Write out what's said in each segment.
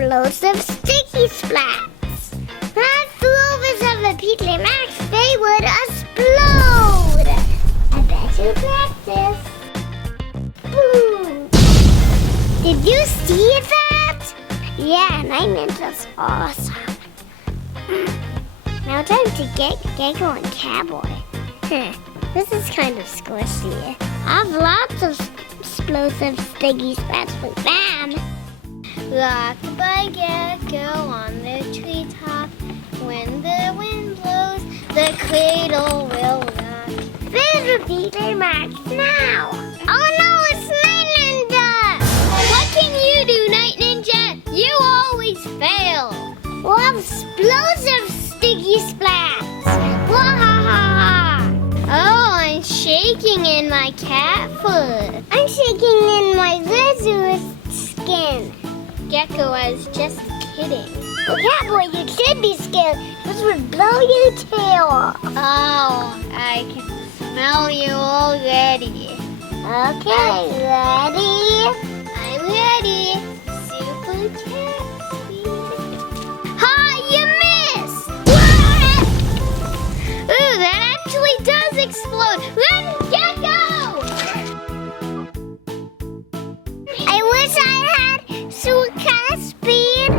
explosive sticky splats. That flew over some of pjmasks, they would explode. I bet you practice. Boom. Did you see that? Yeah, 9 Ninja's awesome. Now time to get Gekko and Catboy. This is kind of squishy. I have lots of explosive sticky splats for them. Rocked by Gekko on the treetop. When the wind blows, the cradle will rock. There's a pjmasks now. Oh no, it's Night Ninja! What can you do, Night Ninja? You always fail. We'll have explosive sticky splats. Wahaha! Oh, I'm shaking in my cat foot. I'm shaking in my lizard skin. Gekko, I was just kidding. Well, Catboy, you should be scared. This would blow your tail off. Oh, I can smell you already. Okay, ready? I'm ready. Super cat speed. Ha! You missed! Ooh, that actually does explode. Run, Gekko! I wish I had super cat speed.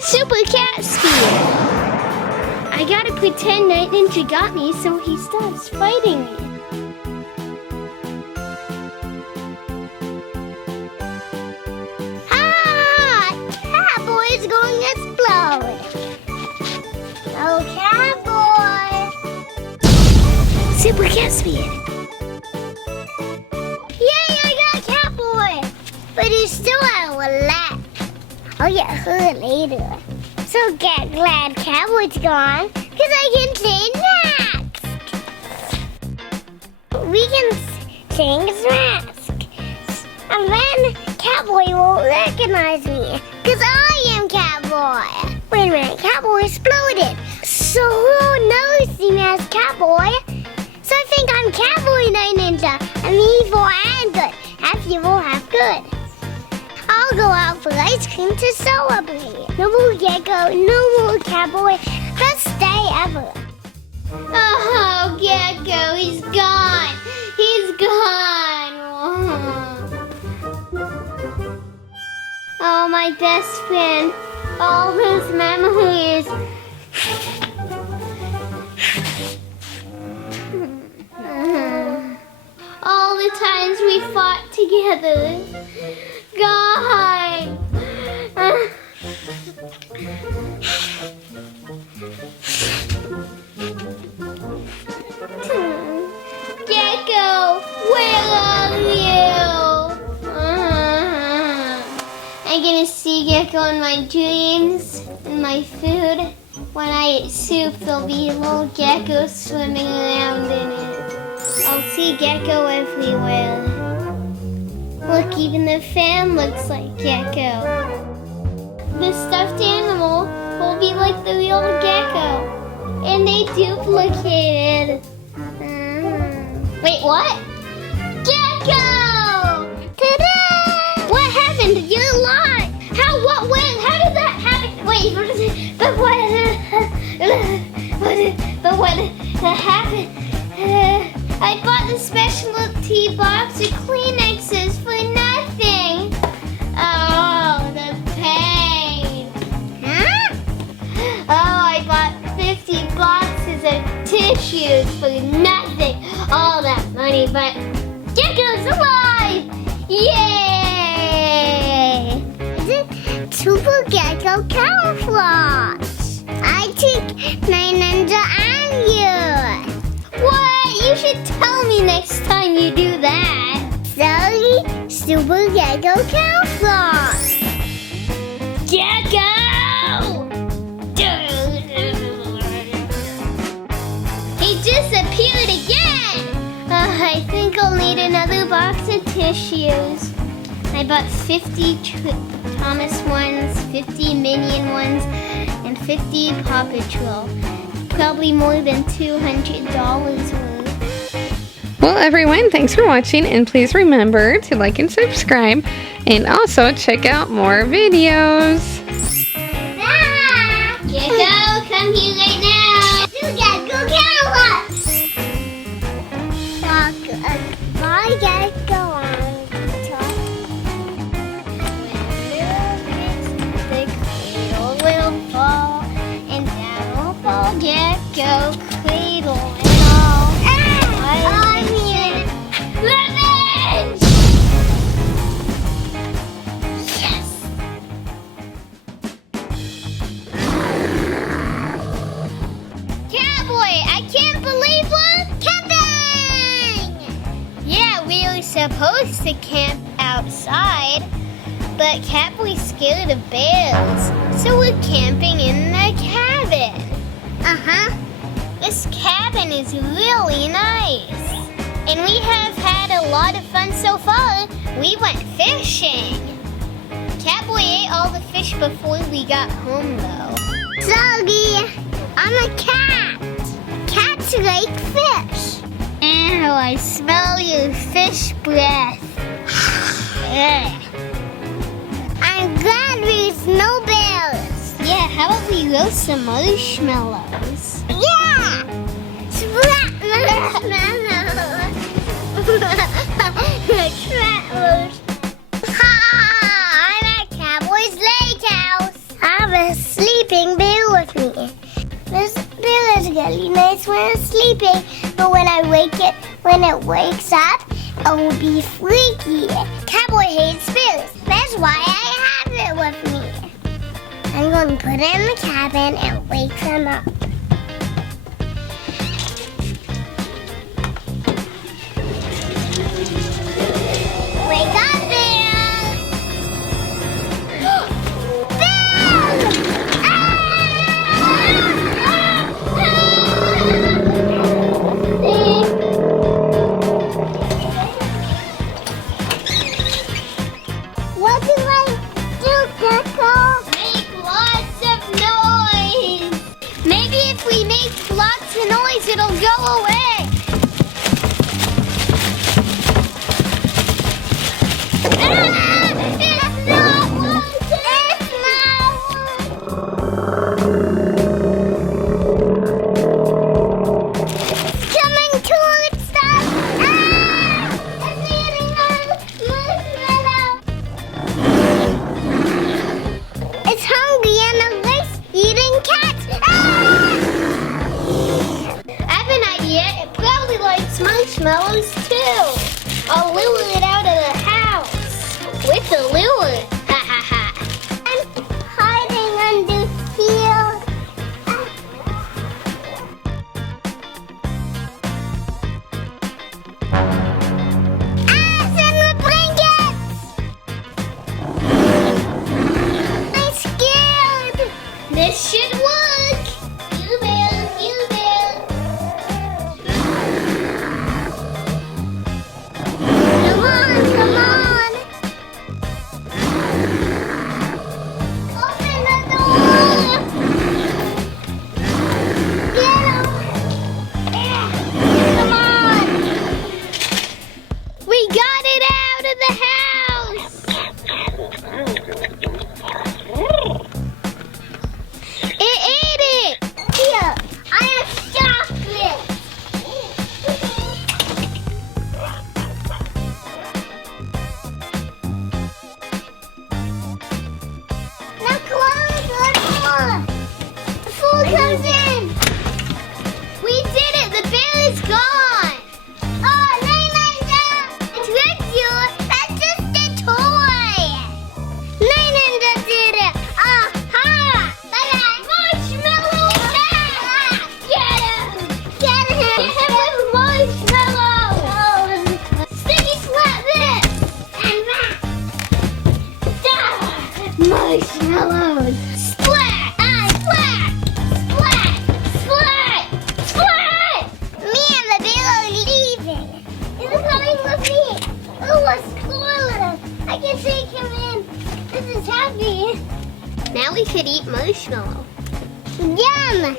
Super cat speed. I gotta pretend Night Ninja got me so he stops fighting me. Ah! Catboy's going to explode. Oh, Catboy! Super cat speed. Yay, I got Catboy! But he's still out of lap. I'll get her later. So get glad Catboy's gone, because I can say next. We can sing mask. And then Catboy won't recognize me, because I am Catboy. Wait a minute, Catboy exploded. So who knows me as Catboy? So I think I'm Catboy Night Ninja. I'm evil and good. Half evil, half good. I'll go out for ice cream to celebrate. No more Gekko, no more Catboy. Best day ever. Oh, Gekko, he's gone. He's gone. Oh, my best friend. All those memories. All the times we fought together. God! Gekko, where are you? I'm gonna see Gekko in my dreams and my food. When I eat soup, there'll be little geckos swimming around in it. I'll see Gekko everywhere. Look, even the fan looks like Gekko. The stuffed animal will be like the real Gekko. And they duplicated. Wait, what? Gekko! Ta-da! What happened? You're alive! How, what, when? How did that happen? Wait, but what happened? I bought the specialty box of Kleenexes for nothing. Oh, the pain. Huh? Oh, I bought 50 boxes of tissues for nothing. All that money, but Gekko's alive! Yay! Super Gekko Camouflage. I take Night Ninja and you. What? You should tell me next time you do that. Sorry, Super Gekko Camouflage. Gekko! Hey, just think I'll need another box of tissues. I bought 50 Thomas ones, 50 Minion ones, and 50 Paw Patrol. Probably more than $200 worth. Well, everyone, thanks for watching, and please remember to like and subscribe, and also check out more videos. Ah! Gekko, come here right now. Super Gekko Camouflage. Bye, Gekko on top. When the cradle will fall, and down will fall Gekko, cradle and all. I'm here. Revenge! Yes! Catboy, I can't believe we're camping! Yeah, we were supposed to camp outside, but Catboy's scared of bears, so we're camping in the cabin. Uh-huh. This cabin is really nice, and we have had a lot of fun so far. We went fishing. Catboy ate all the fish before we got home, though. Sorry, I'm a cat. Cats like fish. Ew, I smell your fish breath. I'm glad there's no bears. Yeah, how about we roast some marshmallows? Yeah! Splat marshmallows. Splat. Ha! I'm at Catboy's lake house. I have a sleeping bear with me. This bear is really nice when it's sleeping, but when it wakes up, it will be freaky. Catboy hates bears. That's why I have it with me. I'm going to put it in the cabin and wake him up. Wake up, bear! Bear! What do I do, Gekko? Make lots of noise. Maybe if we make lots of noise, it'll go away. It's not working. It's not working. It's coming towards us. It's eating our marshmallow. It's hungry and it likes eating cats. I have an idea. It probably likes marshmallows too. I'll lure it out of the house with the lure. Ha ha ha. I'm hiding under here. Send the blankets. I'm scared. This should work. You bear. Come on. Open the door. Get him. Come on. We got it out of the house. It ate it. Here, I have chocolate. Now close the door. The food comes in. We did it. The bear is gone. Oh, Ninja. It's with you. That's just a toy. Ninja did it. Aha. Bye-bye. Marshmallow cat. Get him. Get him with marshmallows. Sticky slap this. And that. Marshmallows. Splat! Splat! Splat! Splat! Splat! Me and the bear are leaving. Is it coming I can take him in. This is happy. Now we could eat marshmallow. Yum!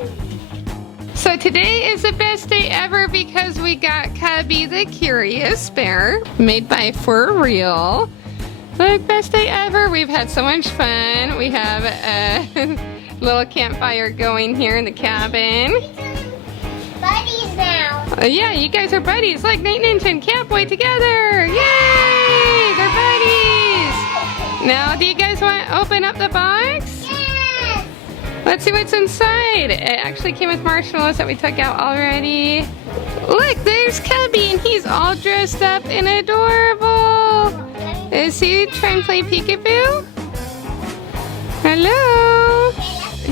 So today is the best day ever because we got Cubby the Curious Bear, made by For Real. Look, best day ever. We've had so much fun. We have a little campfire going here in the cabin. Buddies now. Yeah, you guys are buddies. Like Nate Ninja and Catboy together. Yay! They're buddies. Now, do you guys want to open up the box? Yes! Let's see what's inside. It actually came with marshmallows that we took out already. Look, there's Cubby, and he's all dressed up and adorable. Is he trying to play peekaboo? Hello.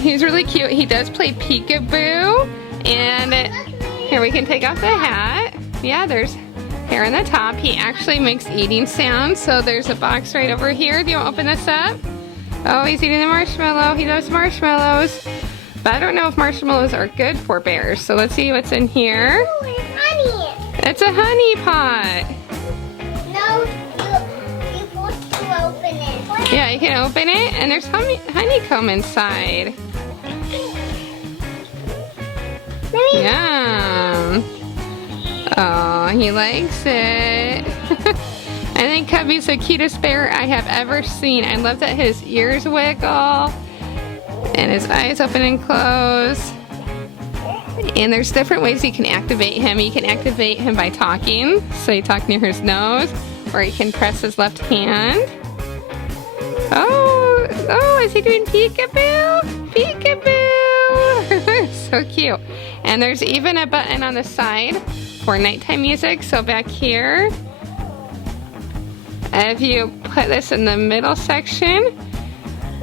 He's really cute. He does play peekaboo. And here, we can take off the hat. Yeah, there's hair on the top. He actually makes eating sounds. So there's a box right over here. Do you want to open this up? Oh, he's eating the marshmallow. He loves marshmallows. But I don't know if marshmallows are good for bears. So let's see what's in here. Ooh, it's honey. It's a honey pot. No, you're supposed to open it. Yeah, you can open it. And there's honeycomb inside. Yum. Oh, he likes it. I think Cubby's the cutest bear I have ever seen. I love that his ears wiggle and his eyes open and close. And there's different ways you can activate him. You can activate him by talking. So you talk near his nose, or you can press his left hand. Oh, is he doing peekaboo? Peekaboo! So cute. And there's even a button on the side for nighttime music. So back here, if you put this in the middle section,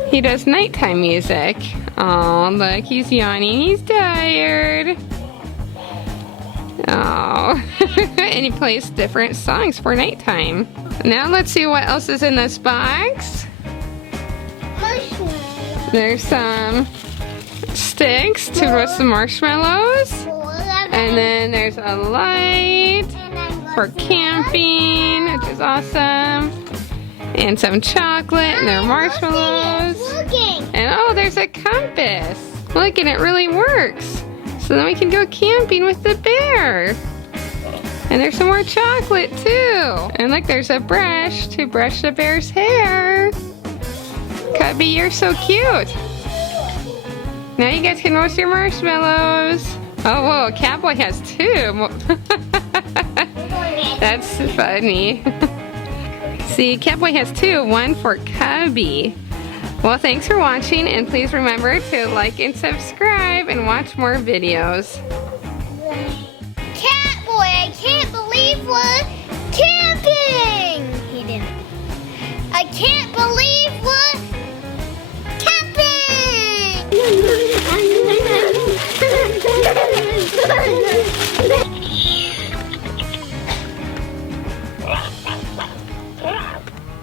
he does nighttime music. Oh, look, he's yawning. He's tired. Oh, and he plays different songs for nighttime. Now let's see what else is in this box. Marshmallow. There's some sticks to roast the marshmallows. And then there's a light for camping, which is awesome. And some chocolate, and there are marshmallows. And oh, there's a compass. Look, and it really works. So then we can go camping with the bear. And there's some more chocolate too. And look, there's a brush to brush the bear's hair. Cubby, you're so cute. Now you guys can roast your marshmallows. Oh, whoa, Catboy has two. That's funny. See, Catboy has two, one for Cubby. Well, thanks for watching, and please remember to like and subscribe and watch more videos. Catboy, I can't believe we're camping! He didn't. I can't believe we're camping!